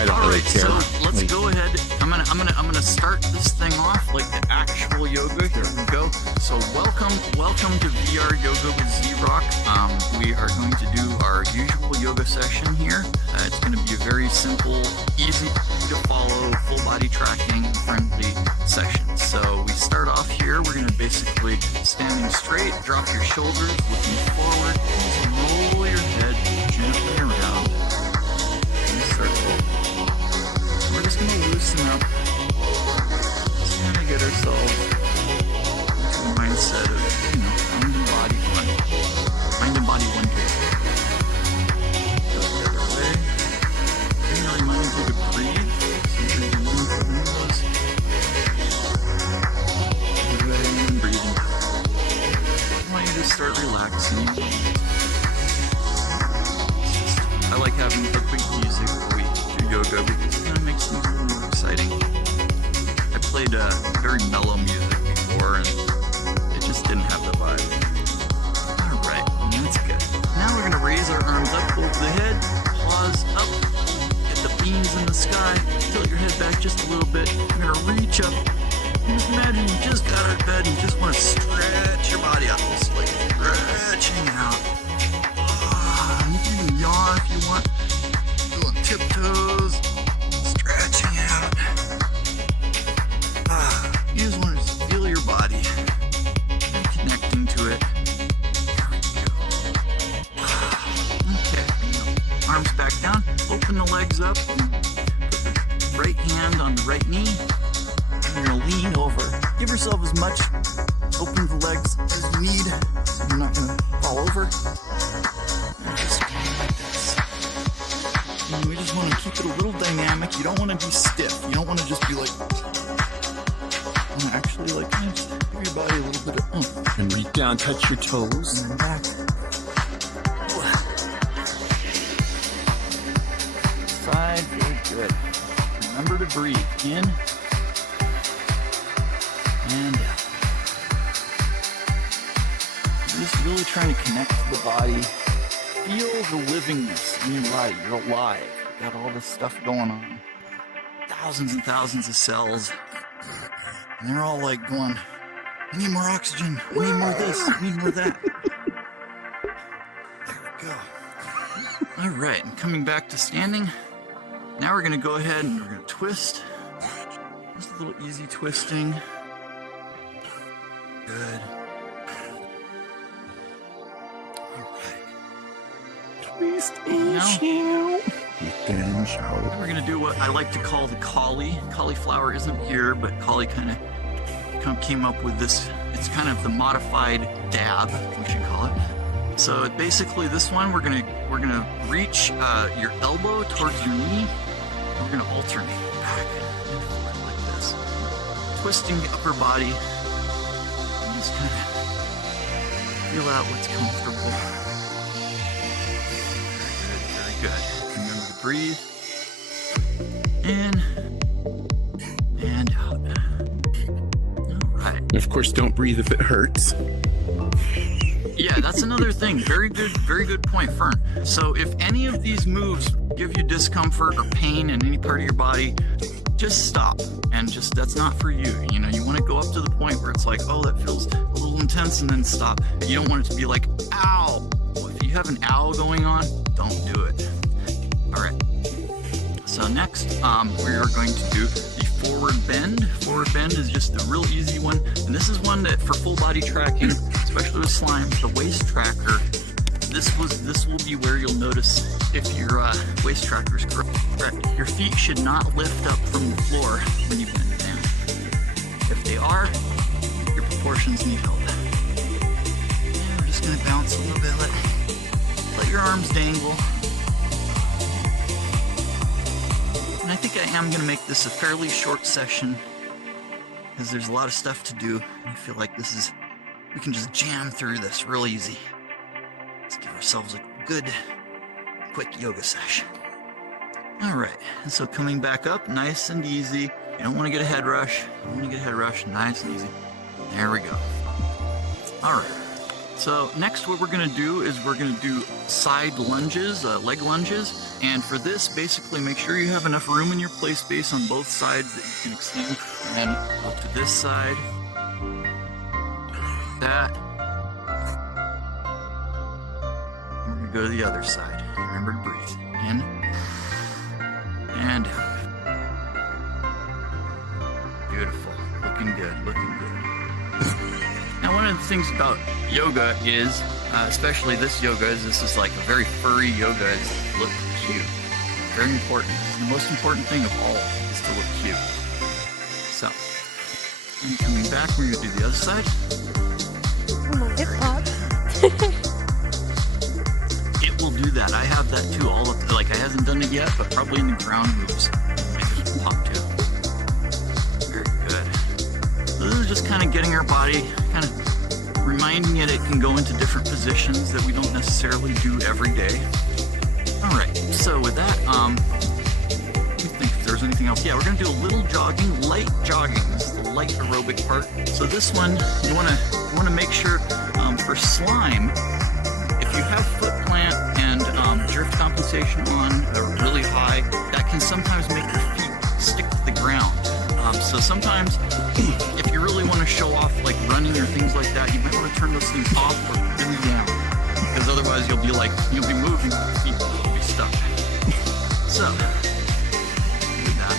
I don't really care. So let's go ahead. I'm gonna start this thing off like the actual yoga. Here we go. So welcome to VR Yoga with Z-Rock. We are going to do our usual yoga session here. It's going to be a very simple, easy to follow, full body tracking friendly session. So we start off here. We're going to basically standing straight, drop your shoulders, looking forward, roll your head gently around. Circle. We're just going to loosen up. Just going to get ourselves into a mindset of, mind and body one. Mind and body one together. Go the other way. Remind you to breathe. So you're moving for the nose. And breathing out. I want you to start relaxing. I like having a big music when we do yoga because it kind of makes things a little more exciting. I played very mellow music before and it just didn't have the vibe. Alright, that's good. Now we're going to raise our arms up over the head, paws up, get the beams in the sky, tilt your head back just a little bit. We're going to reach up. And just imagine you just got out of bed and you just want to stretch your body out. Just like stretching out. You can even yawn if you want. Doing tiptoes, stretching out. You just want to feel your body and connecting to it. There we go. Okay, arms back down. Open the legs up. Put the right hand on the right knee. And you're going to lean over. Give yourself as much open the legs as you need so you're not going to fall over. And we just want to keep it a little dynamic. You don't want to be stiff. You don't want to just be like, you want to actually like just give your body a little bit of oomph. And reach down, touch your toes. And then back. Side, very good. Remember to breathe in and out. You're just really trying to connect to the body. Feel the livingness in your body. You're alive. You got all this stuff going on. Thousands and thousands of cells. And they're all like going, I need more oxygen. I need more this. I need more that. There we go. All right. And coming back to standing. Now we're going to go ahead and we're going to twist. Just a little easy twisting. Good. Now we're going to do what I like to call the cauliflower isn't here, but Collie kind of came up with this. It's kind of the modified dab, we should call it. So basically this one, we're gonna reach your elbow towards your knee. And we're gonna alternate back and forth like this, twisting the upper body. And just kind of feel out what's comfortable. Good. Remember to breathe. In and out. All right. Of course, don't breathe if it hurts. Yeah, that's another thing. Very good point, Fern. So if any of these moves give you discomfort or pain in any part of your body, just stop. And just, that's not for you. You want to go up to the point where it's like, oh, that feels a little intense, and then stop. You don't want it to be like, ow. Well, if you have an ow going on, don't do it. All right. So next, we are going to do the forward bend. Forward bend is just a real easy one. And this is one that for full body tracking, especially with slime, the waist tracker, this will be where you'll notice if your waist tracker is correct. Your feet should not lift up from the floor when you bend down. If they are, your proportions need help. And we're just going to bounce a little bit. Let your arms dangle. And I think I am going to make this a fairly short session because there's a lot of stuff to do. I feel like we can just jam through this real easy. Let's give ourselves a good, quick yoga session. All right, and so coming back up, nice and easy. You don't want to get a head rush. Nice and easy. There we go. All right, So next what we're going to do is we're going to do side lunges, leg lunges. And for this, basically make sure you have enough room in your play space on both sides that you can extend. And go to this side. That. And we're going to go to the other side. Remember to breathe. In. And out. Beautiful. Looking good. Looking good. Now, one of the things about yoga is, especially this yoga, is this is like a very furry yoga, is look cute. Very important. The most important thing of all is to look cute. So, and coming back, we're going to do the other side. Oh, my hip pop. It will do that. I have that too. All of like I hasn't done it yet, but probably in the ground moves. I just pop too. Very good. So this is just kind of getting our body, kind of reminding it can go into different positions that we don't necessarily do every day. All right. So with that, let me think if there's anything else. Yeah, we're gonna do a little jogging, light jogging. This is the light aerobic part. So this one, you wanna make sure for slime. If you have foot plant and drift compensation on really high, that can sometimes make your feet stick to the ground. So sometimes, if you really want to show off like running or things like that, you might want to turn those things off or really down, because otherwise you'll be moving, your feet will be stuck. So, do that.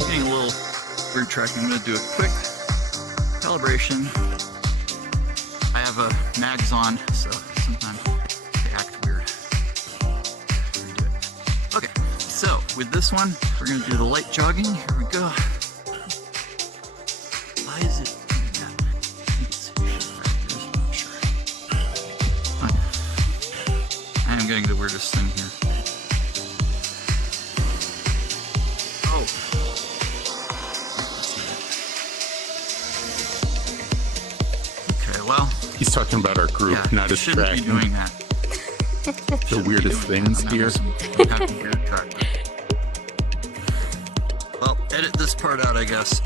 I'm getting a little weird tracking. I'm going to do a quick calibration. I have mags on, so sometimes they act weird. Redo it. Okay, so with this one, we're gonna do the light jogging. Here we go. Why is it? I am getting the weirdest thing here. Oh. Okay, well. He's talking about our group, Yeah, not you his shouldn't track. be doing that. The weirdest things here. Weird track. Well, edit this part out, I guess.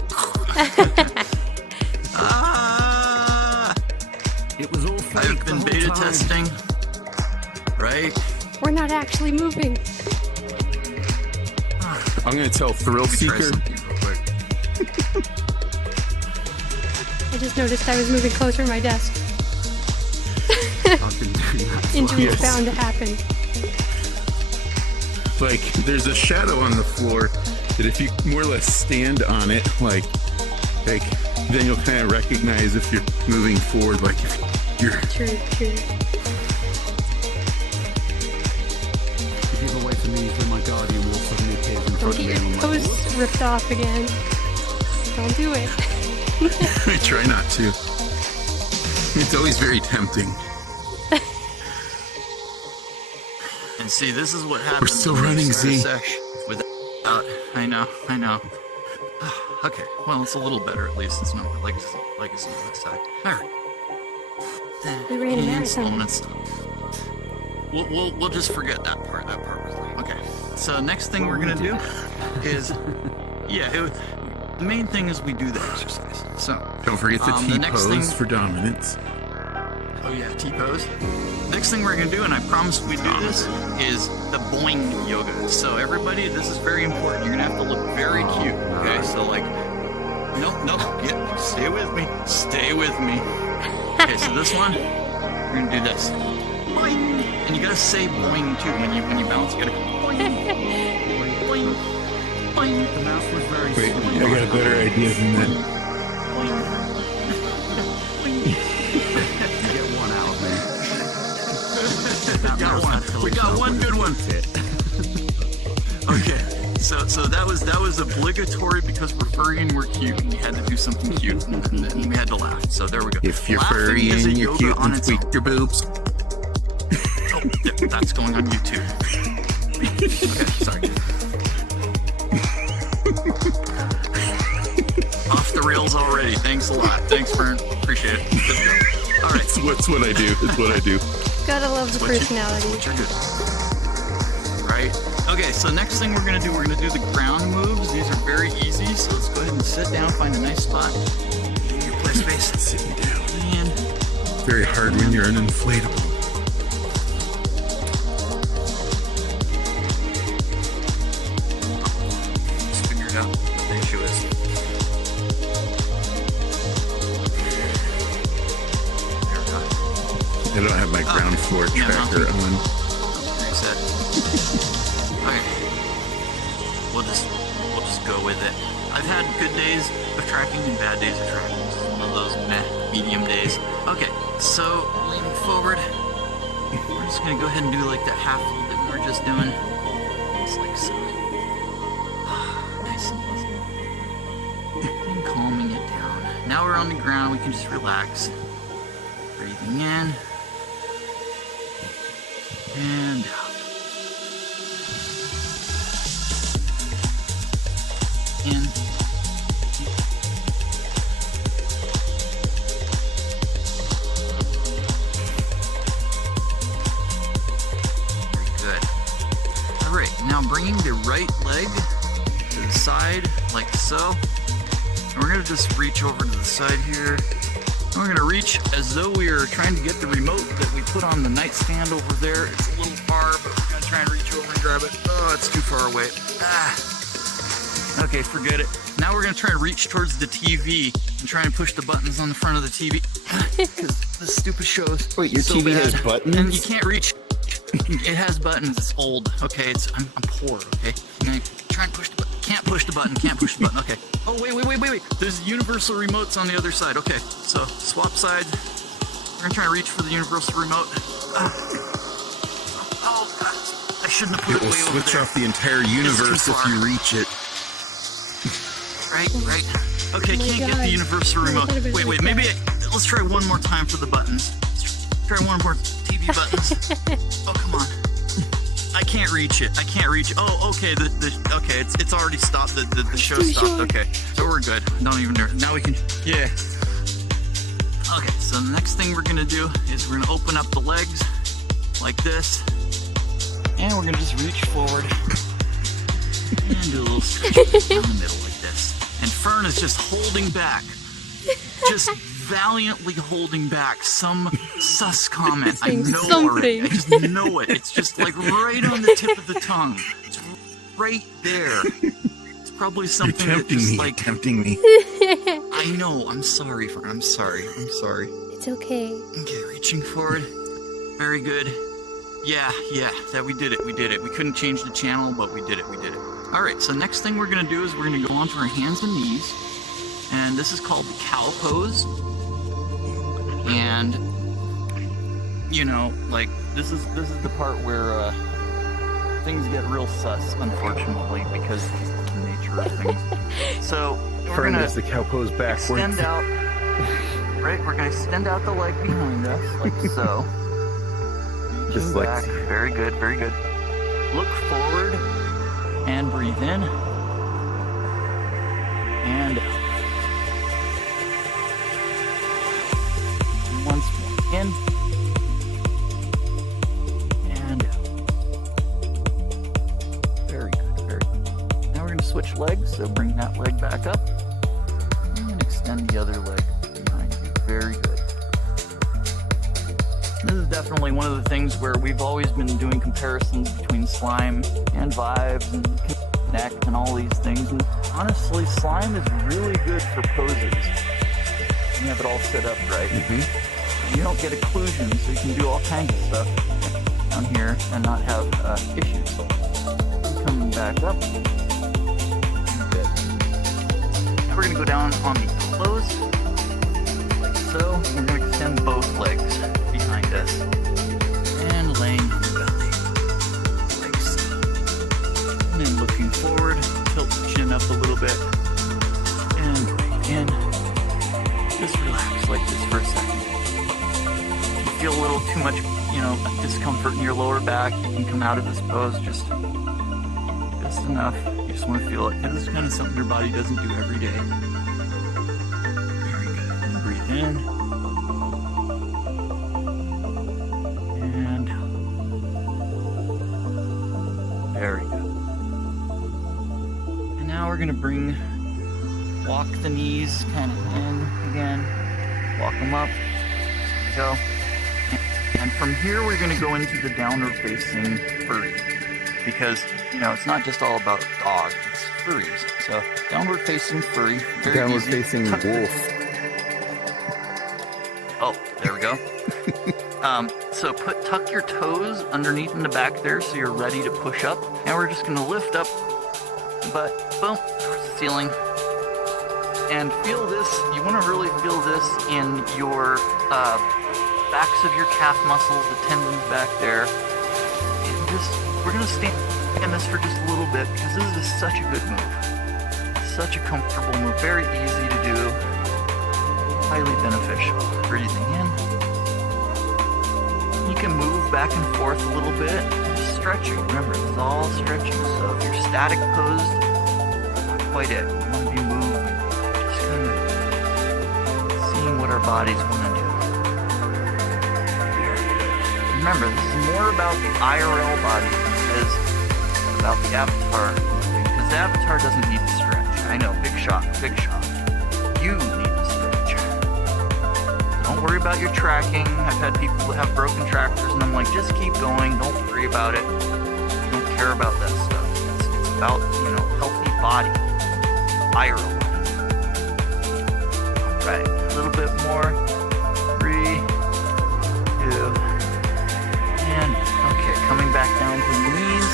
It was all fake. I've been beta testing, right? We're not actually moving. I'm going to tell Thrill Let me try Seeker. something real quick. I just noticed I was moving closer to my desk. I've been doing that. Injury is Yes. bound to happen. Like, there's a shadow on the floor that if you more or less stand on it, like then you'll kind of recognize if you're moving forward, like if you're... True. If you away from me, then my guardian will suddenly appear in Don't front of get me. your and I'm like, toes ripped off again. Don't do it. I try not to. It's always very tempting. And see, this is what happens. We're still when you running, start a Z. sesh without. I know. Okay, well, it's a little better at least. It's not like it's on the side. All right. We ran a And marathon. slow and stop. We'll just forget that part. That part was lame. Okay. So next thing we're gonna do is, the main thing is we do the exercise. So Don't forget the the next T-pose thing- for dominance. oh yeah, T-pose. Next thing we're gonna do, and I promise we do this, is the boing yoga. So everybody, this is very important. You're gonna have to look very cute. Okay, so like, nope, stay with me. Okay, so this one, we're gonna do this. Boing, and you gotta say boing too when you bounce. You gotta go boing, boing, boing, the mouth was very Wait, small. I got a better idea than that. boing, boing. You get one out of me. That Got mouse one. had to We lift got up one with good its one. tit. Okay, so that was obligatory because we're furry and we're cute, and we had to do something cute, and we had to laugh. So there we go. If you're Laughing furry is a and you're yoga cute on and its tweak own. your boobs. Oh, that's going on YouTube. Okay, sorry. Off the rails already. Thanks a lot. Thanks, Fern. Appreciate it. Good go. All right. It's what I do. It's what I do. Gotta love the personality. What you're good. Right? Okay, so next thing we're gonna do the ground moves. These are very easy, so let's go ahead and sit down, find a nice spot. Do your play space. Sitting down. And Very hard when you're an inflatable. just figured out what the issue is. There we go. I don't have my ground floor Yeah, tracker on. Reset. Okay. We'll just go with it. I've had good days of tracking and bad days of tracking. This is one of those medium days. Okay, so leaning forward. We're just gonna go ahead and do like that half fold that we were just doing. It's like so. Nice and easy. And calming it down. Now we're on the ground, we can just relax. Breathing in. And out. In. Very good. All right, now bringing the right leg to the side, like so. And we're gonna just reach over to the side here. And we're gonna reach as though we are trying to get the remote that we put on the nightstand over there. It's a little far, but we're gonna try and reach over and grab it. Oh, it's too far away. Okay, forget it. Now we're gonna try and reach towards the TV and try and push the buttons on the front of the TV. Because this stupid show's Wait, your so TV bad. has buttons? And you can't reach. It has buttons. It's old. Okay, I'm poor. Okay, I'm gonna try and push the button. Can't push the button. Can't push the button. Okay. Oh wait. There's universal remotes on the other side. Okay, so swap sides. We're gonna try and reach for the universal remote. Oh God! I shouldn't have put It it will way over switch there. off the entire universe if far. you reach it. Right. Okay, Oh my can't get God. the universal I remote. thought it was Wait, like maybe that. let's try one more time for the buttons. Let's try one more TV buttons. Oh, come on. I can't reach it. Oh, okay. Okay, it's already stopped. The show too stopped. short. Okay, so we're good. Don't even know. Now we can. Yeah. Okay, so the next thing we're gonna do is we're gonna open up the legs like this, and we're gonna just reach forward and do a little stretch down the middle like this. And Fern is just holding back, just valiantly holding back some sus comment. I Saying know already. I something. just know it. It's just like right on the tip of the tongue. It's right there. It's probably You're something that tempting just me. like. Tempting me. I know. I'm sorry, Fern. I'm sorry. It's okay. Okay, reaching forward. Very good. Yeah, that we did it. We couldn't change the channel, but we did it. All right, so next thing we're gonna do is we're gonna go onto our hands and knees, and this is called the cow pose. And you know, like this is the part where things get real sus, unfortunately, because of the nature of things. So we're Fern gonna does the cow pose backwards. extend out. Right, we're gonna extend out the leg behind us, like so. Just Reaching like- back. Very good. Look forward and breathe in. And out. Once more in. And out. Very good. Now we're gonna switch legs, so bring that leg back up. And extend the other leg behind you. Very good. This is definitely one of the things where we've always been doing comparisons between Slime and Vibes and Connect and all these things. And honestly, Slime is really good for poses. You have it all set up right. You don't get occlusion, so you can do all kinds of stuff down here and not have issues. Coming back up. Good. Now we're going to go down on the elbows, like so. We're going to extend both legs behind us and laying on the belly like so. And then looking forward, tilt the chin up a little bit and breathe in. Just relax like this for a second. If you feel a little too much, discomfort in your lower back, you can come out of this pose just enough. You just want to feel it, because this is kind of something your body doesn't do every day. Very good. And breathe in. And out. Very good. And now we're going to walk the knees kind of in again. walk them up. Go. And from here, we're going to go into the downward facing furry. Because, you know, it's not just all about dogs, it's furries. So, downward facing furry. Very Downward easy. facing wolf. Oh, there we go. So tuck your toes underneath in the back there so you're ready to push up. And we're just going to lift up the butt, boom, towards the ceiling. And feel this, you want to really feel this in your backs of your calf muscles, the tendons back there. And we're going to stand in this for just a little bit because this is such a good move. Such a comfortable move, very easy to do, highly beneficial. Breathing in. You can move back and forth a little bit. Just stretching. Remember, this is all stretching. So if you're static posed, not quite it. You want to be moving. Just kind of seeing what our bodies want to do. Remember, this is more about the IRL body than it is about the avatar moving. Because the avatar doesn't need to stretch. I know, big shot, big shot. You need to stretch. Don't worry about your tracking. I've had people that have broken trackers, and I'm like, just keep going. Don't worry about it. You don't care about that stuff. It's about, you know, healthy body. IRL. All right, a little bit more. 3, 2, and okay, coming back down to the knees.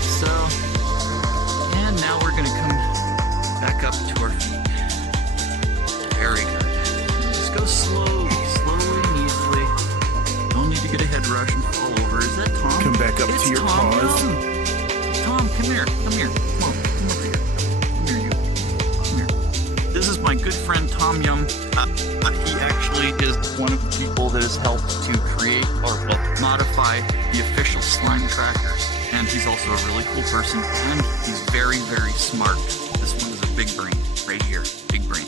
So, and now we're gonna come back up to our feet. Very good. Go slowly and easily. Don't need to get a head rush and fall over. Is that Tom? Come back up It's to your Tom paws. Young. Tom, come here. Come here. Come over here. Come here, you. Come here. This is my good friend Tom Young. He actually is one of the people that has helped to create or modify the official slime trackers. And he's also a really cool person. And he's very, very smart. This one is a big brain right here. Big brain.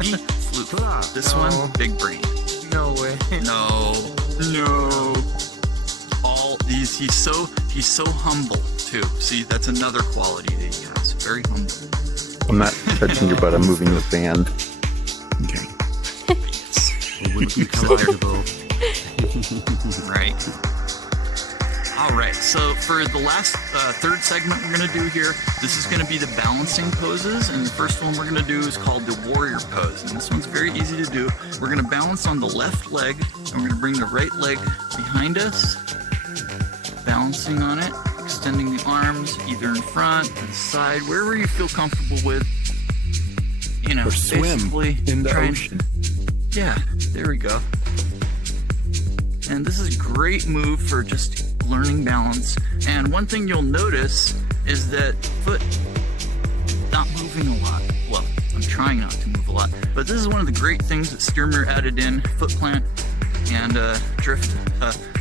He flew. This one, big brain. No way. No. All these, he's so humble too. See, that's another quality that he has. Very humble. I'm not touching your butt, I'm moving the band. Okay. Right. All right. So for the last third segment we're going to do here, this is going to be the balancing poses. And the first one we're going to do is called the warrior pose. And this one's very easy to do. We're going to balance on the left leg, and we're going to bring the right leg behind us, balancing on it, extending the arms either in front or the side, wherever you feel comfortable with. You know, Or swim basically in the try and- ocean. Yeah, there we go. And this is a great move for just learning balance. And one thing you'll notice is that foot not moving a lot. Well, I'm trying not to move a lot, but this is one of the great things that Stearmer added in: foot plant and drift,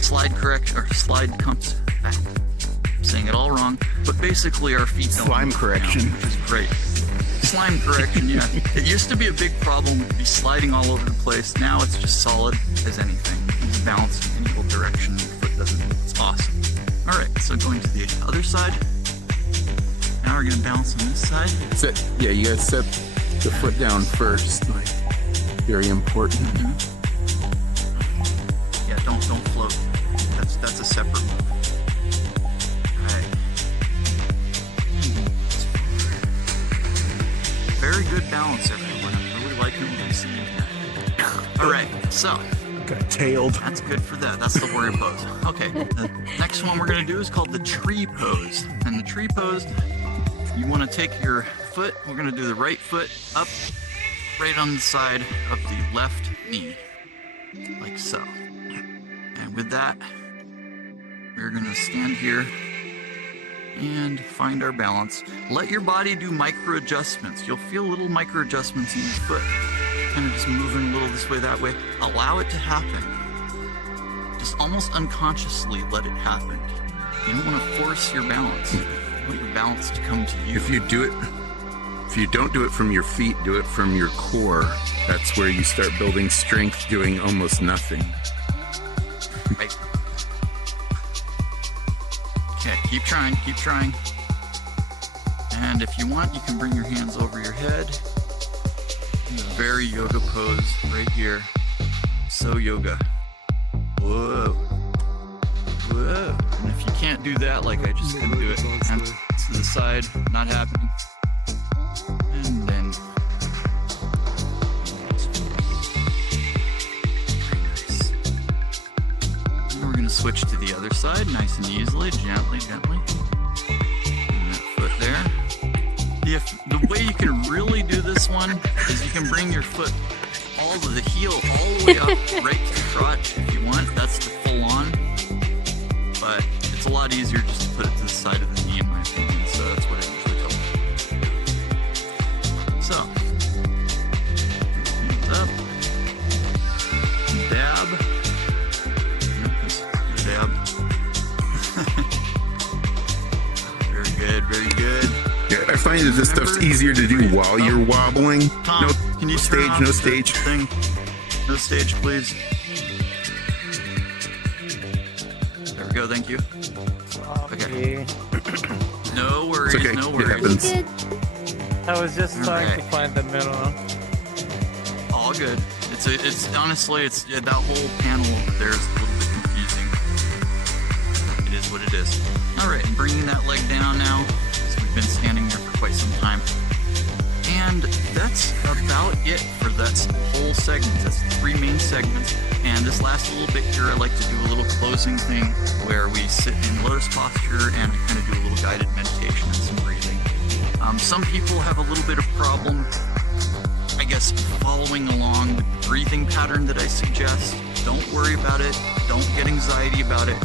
slide correct, or slide comes. I'm saying it all wrong, but basically our feet don't Slime move correction. now, which is great. Slime correction, yeah. It used to be a big problem. We'd be sliding all over the place. Now it's just solid as anything. It's balanced in equal direction. Your foot doesn't move. It's awesome. All right, so going to the other side. Now we're gonna balance on this side. Yeah, you gotta set the foot down first. Like, very important. Yeah, don't float. That's a separate move. All right. Very good balance, everyone. I'm really liking what I'm seeing here. All right, so. Got tailed. That's good for that. That's the warrior pose. Okay, the next one we're going to do is called the tree pose. And the tree pose, you want to take your foot, we're going to do the right foot up, right on the side of the left knee, like so. And with that, we're going to stand here and find our balance. Let your body do micro adjustments. You'll feel little micro adjustments in your foot. Kind of just moving a little this way, that way. Allow it to happen. Just almost unconsciously let it happen. You don't want to force your balance. You want your balance to come to you. If you don't do it from your feet, do it from your core. That's where you start building strength doing almost nothing. Right. Okay, keep trying, keep trying. And if you want, you can bring your hands over your head. very yoga pose right here. So yoga. Whoa. Whoa. And if you can't do that, like I just couldn't do it. Hands to the side, not happening. And then. Very nice. And we're going to switch to the other side, nice and easily, gently, gently. And that foot there. The way you can really do this one is you can bring your foot all the heel all the way up right to the crotch if you want. That's the full on. But it's a lot easier just to put it to the side of the knee in my opinion. So that's what I usually tell them. So hands up. Dab. Dab. Very good, very good. Yeah, I find that this stuff's easier to do while you're wobbling. Tom, No can you stage, turn off no the stage. thing? No stage, please. There we go, thank you. Okay. No worries, It's okay, no it worries. happens. Good. I was just trying to Alright. find the middle. All good. It's honestly, that whole panel over there is a little bit confusing. It is what it is. All right, bringing that leg down now. So we've been standing there for quite some time. And that's about it for that whole segment. That's 3 main segments. And this last little bit here, I like to do a little closing thing where we sit in lotus posture and kind of do a little guided meditation and some breathing. Some people have a little bit of problem, I guess, following along the breathing pattern that I suggest. Don't worry about it. Don't get anxiety about it.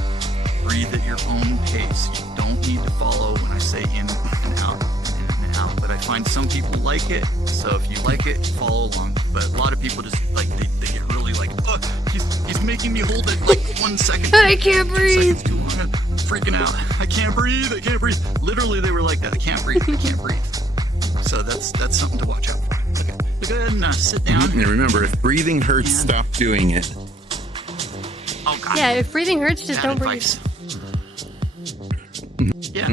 Breathe at your own pace. You don't need to follow when I say in and out, in and out. But I find some people like it, so if you like it, follow along. But a lot of people just like they get really like, oh, he's making me hold it like 1 second. I can't breathe. Seconds too long. I'm freaking out. I can't breathe. I can't breathe. Literally, they were like that. I can't breathe. I can't breathe. So that's something to watch out for. Okay, so go ahead and sit down. And remember, if breathing hurts, And- stop doing it. Oh God. Yeah, if breathing hurts, just Bad don't breathe. advice. Yeah,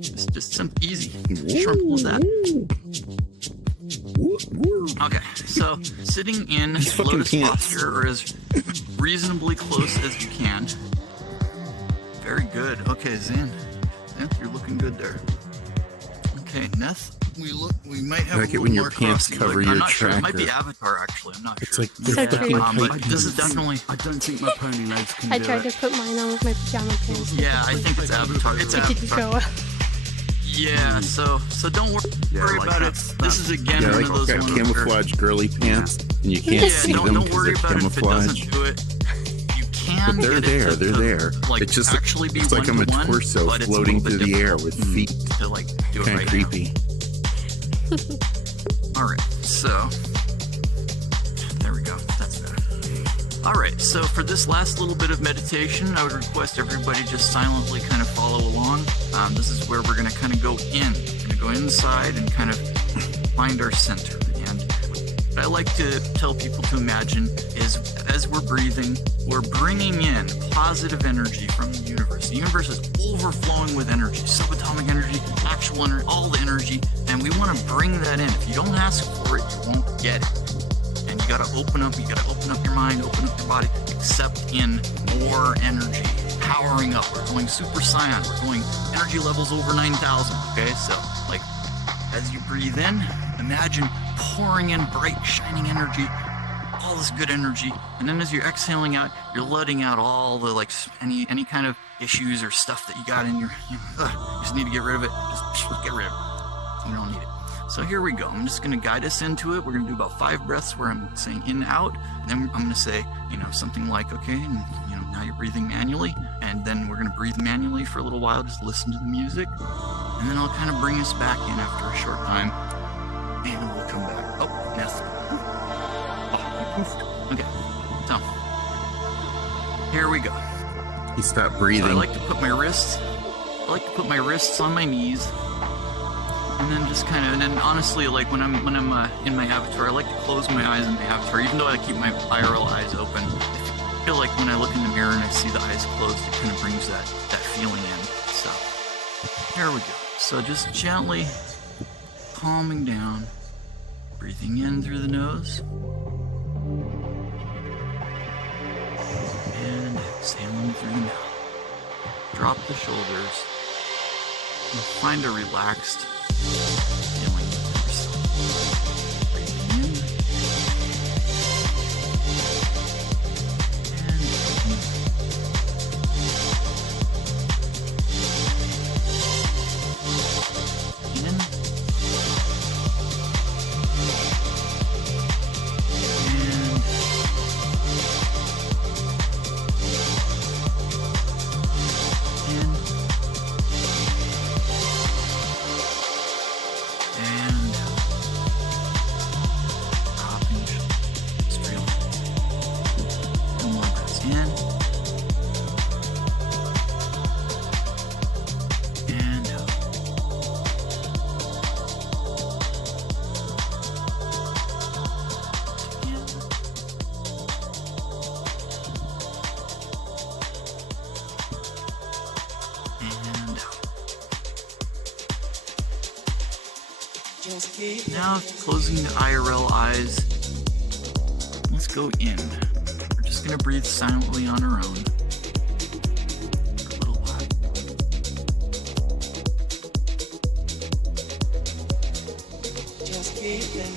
just some easy, simple as that. Okay, so sitting in These fucking lotus pants. posture or as reasonably close as you can. Very good. Okay, Zan, you're looking good there. Okay, Neth, we might have I like a it little when your more pants crossing, cover like, your I'm not sure. It might be tracker. Avatar actually. I'm not It's sure. like they're So fucking true. But tight. this is definitely. I don't think my pony legs can I do tried it. to put mine on with my pajama pants. Yeah, I think it's Avatar. It's It didn't Avatar. go up. Yeah, so don't Yeah, worry like about it. that's- This is again Yeah, one like of those got ones where, camouflage girly pants, and you can't yeah, see them don't because worry they're about it if it doesn't camouflage. do it. You can But they're get there. it to, They're there. like It's just actually be it's like I'm a one-to-one, torso but it's a floating little through bit the air with difficult feet. to like do it Kind right of creepy. All right, so there we go. That's better. All right, so for this last little bit of meditation, I would request everybody just silently kind of follow along. This is where we're going to kind of go in. We're going to go inside and kind of find our center. And what I like to tell people to imagine is as we're breathing, we're bringing in positive energy from the universe. The universe is overflowing with energy, subatomic energy, actual energy, all the energy, and we want to bring that in. If you don't ask for it, you won't get it. And you gotta open up your mind, open up your body, accept in more energy, powering up. We're going super saiyan, we're going energy levels over 9,000, okay? So, like, as you breathe in, imagine pouring in bright, shining energy, all this good energy, and then as you're exhaling out, you're letting out all the, like, any kind of issues or stuff that you got in your, you just need to get rid of it, just get rid of it. You don't need it. So here we go. I'm just going to guide us into it. We're going to do about 5 breaths where I'm saying in, out. And then I'm going to say, something like, okay, and, now you're breathing manually. And then we're going to breathe manually for a little while. Just listen to the music. And then I'll kind of bring us back in after a short time. And we'll come back. Oh, yes. Oh, poofed. Okay. So, here we go. He stopped So I breathing. like to put my wrists on my knees. And then just kind of, and then honestly, like when I'm in my avatar, I like to close my eyes in my avatar, even though I keep my IRL eyes open. I feel like when I look in the mirror and I see the eyes closed, it kind of brings that feeling in. So there we go. So just gently calming down, Breathing in through the nose. And exhaling through the mouth. Drop the shoulders. And find a relaxed feeling with yourself. Breathing in. And in. Now, closing the IRL eyes, let's go in. We're just going to breathe silently on our own for a little while. Just keep in.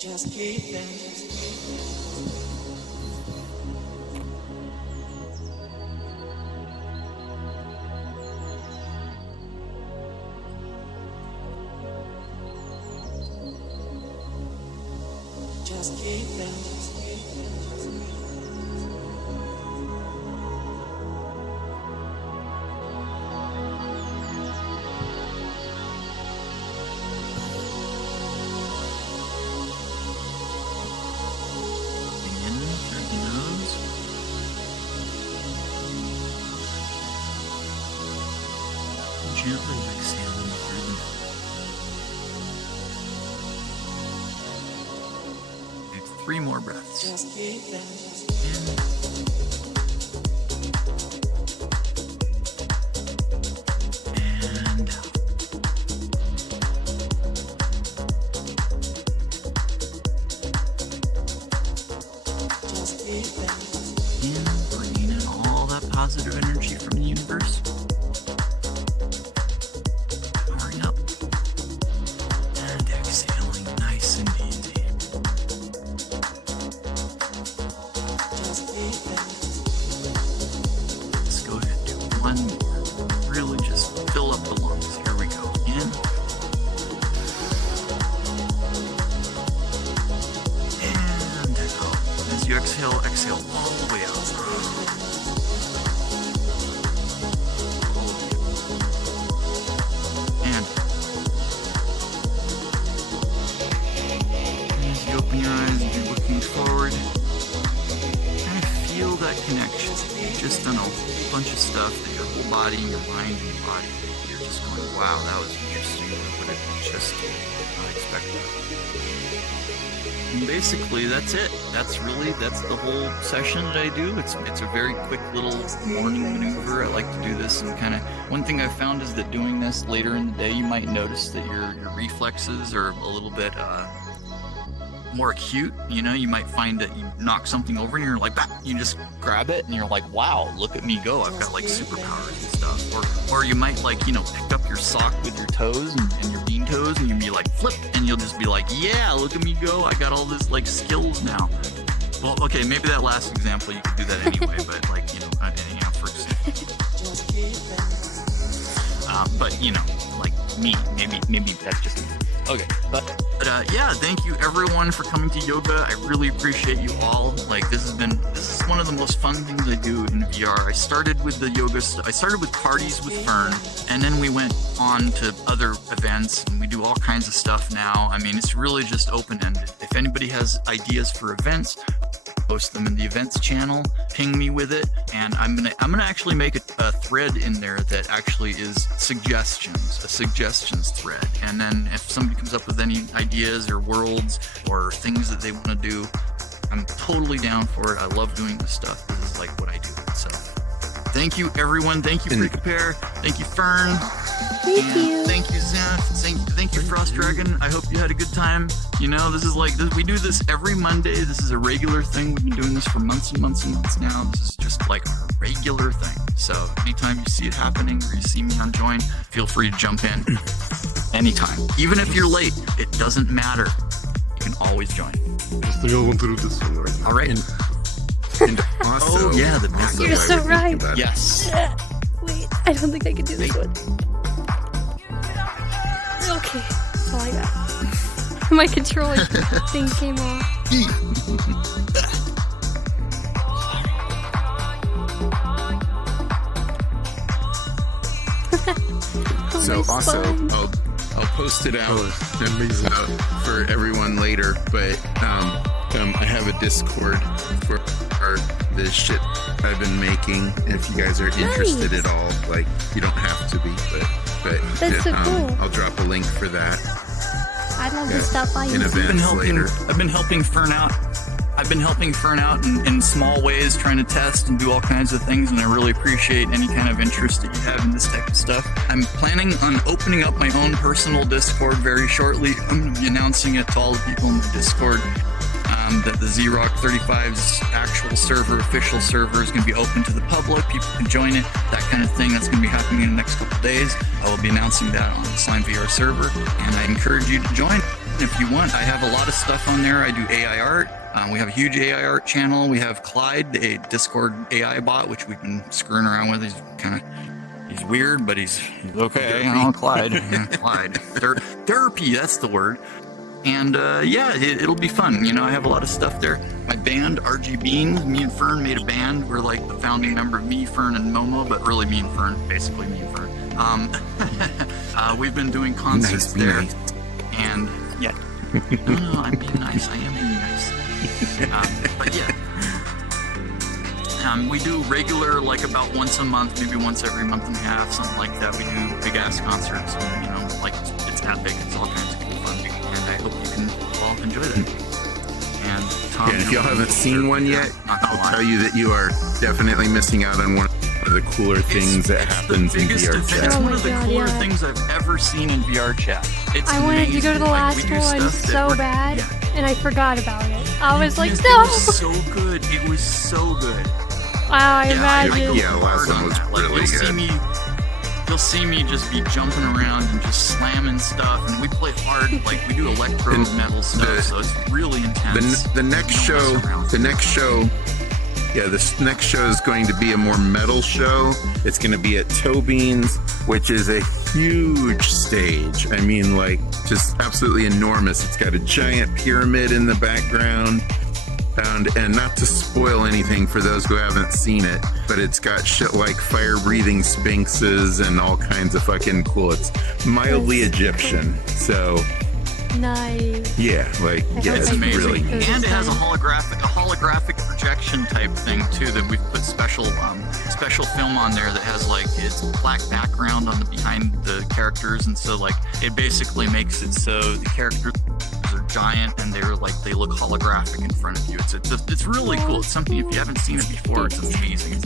Just keep them. Just keep them. Gently exhaling through the mouth. Take 3 more breaths. Just keep them. In. And out. Just keep them. In, bringing in all that positive energy from the universe. Powering up. And exhaling nice and easy. Just keep them. Let's go ahead and do one more. Really just fill up the lungs. Here we go. In. And out. As you exhale, exhale all the way out. And as you open your eyes and you're looking forward, kind of feel that connection. You've just done a bunch of stuff that your whole body, your mind, and your body, you're just going, wow, that was interesting. I would have just not expected. And basically, that's it. That's the whole session that I do. It's a very quick little morning maneuver. I like to do this and kind of, one thing I've found is that doing this later in the day, you might notice that your reflexes are a little bit more acute. You know, you might find that you knock something over and you're like, bah! You just grab it and you're like, wow, look at me go. I've got like superpowers and stuff. Or you might like, you know, pick up your sock with your toes and your bean toes and you'll be like, flip, and you'll just be like, yeah, look at me go. I got all this like skills now. Well, okay, maybe that last example you could do that anyway, but like, you know, for example. Just keep them. But you know, like me, maybe that's just me. Okay, but yeah, thank you everyone for coming to yoga. I really appreciate you all. Like this is one of the most fun things I do in VR. I started with the yoga. I started with parties with Fern, and then we went on to other events, and we do all kinds of stuff now. I mean, it's really just open-ended. If anybody has ideas for events, post them in the events channel, ping me with it, and I'm gonna actually make a thread in there that actually is suggestions, a suggestions thread. And then if somebody comes up with any ideas or worlds or things that they want to do, I'm totally down for it. I love doing this stuff. This is like what I do. So thank you everyone. Thank you Freakapair. Thank you Fern. Thank you. Thank you Zenith. Thank you Frost Dragon. I hope you had a good time. You know, this is like we do this every Monday. This is a regular thing. We've been doing this for months and months and months now. This is just like a regular thing. So anytime you see it happening or you see me on Join, feel free to jump in anytime. Even if you're late, it doesn't matter. You can always join. Still going through this one right now. All right. And also, Oh, yeah, the back. also You're while so we're thinking right. about it, Yes. Wait, I don't think I can do this one. Okay, that's all I got. My controller thing came off. So my also, spine. I'll post it out Amazing. for everyone later. But I have a Discord for the shit I've been making. If you guys are interested Nice. at all, like you don't have to be, but That's so cool. I'll drop a link for that I'd love yeah, to stop by in and see. events later. I've been helping Fern out. I've been helping Fern out in small ways, trying to test and do all kinds of things, and I really appreciate any kind of interest that you have in this type of stuff. I'm planning on opening up my own personal Discord very shortly. I'm going to be announcing it to all the people in the Discord that the Z-Rock 35's actual server, official server, is going to be open to the public. People can join it, that kind of thing. That's going to be happening in the next couple of days. I will be announcing that on the SlimeVR server, and I encourage you to join. If you want, I have a lot of stuff on there. I do AI art. We have a huge AI art channel. We have Clyde, a Discord AI bot, which we've been screwing around with. He's weird, but he's okay. Oh, Clyde. Yeah, Clyde. Therapy, that's the word. And yeah, it'll be fun. You know, I have a lot of stuff there. My band, RG Beans, me and Fern made a band. We're like the founding member of me, Fern, and Momo, but really me and Fern, basically me and Fern. We've been doing concerts Be there. nice. And yeah, no, I'm being nice. I am being nice. But yeah, we do regular, like about once a month, maybe once every month and a half, something like that. We do big ass concerts. And, you know, like it's epic. It's all kinds of cool fun, and I hope you can all enjoy that. And Tom, Yeah, and if y'all haven't seen one yet, not gonna I'll lie. tell you that you are definitely missing out on one of the cooler things that happens in VR It's chat. Oh one my of the God, cooler yeah. things I've ever seen in VR chat. It's I wanted to go to the amazing. Like, last we do one stuff that so we're- bad, Yeah. and I forgot about it. I was like, It no! was so good. It was so good. Wow, I I imagine. go Yeah, the last hard one on was that. Like, really good. You'll see me just be jumping around and just slamming stuff, and we play hard. Like we do electro And metal stuff, so it's really intense. The next You don't show, mess around. this next show is going to be a more metal show. It's going to be at Toe Beans, which is a huge stage. I mean, like, just absolutely enormous. It's got a giant pyramid in the background. And not to spoil anything for those who haven't seen it, but it's got shit like fire-breathing sphinxes and all kinds of fucking cool. It's mildly That's Egyptian, so Nice. yeah, like I yeah, hope it's I can really see And it has a time. holographic projection type thing too that we've put special film on there that has like it's black background on the behind the characters, and so like it basically makes it so the characters are giant and they look holographic in front of you. It's really cool. It's something if you haven't seen it before, it's amazing.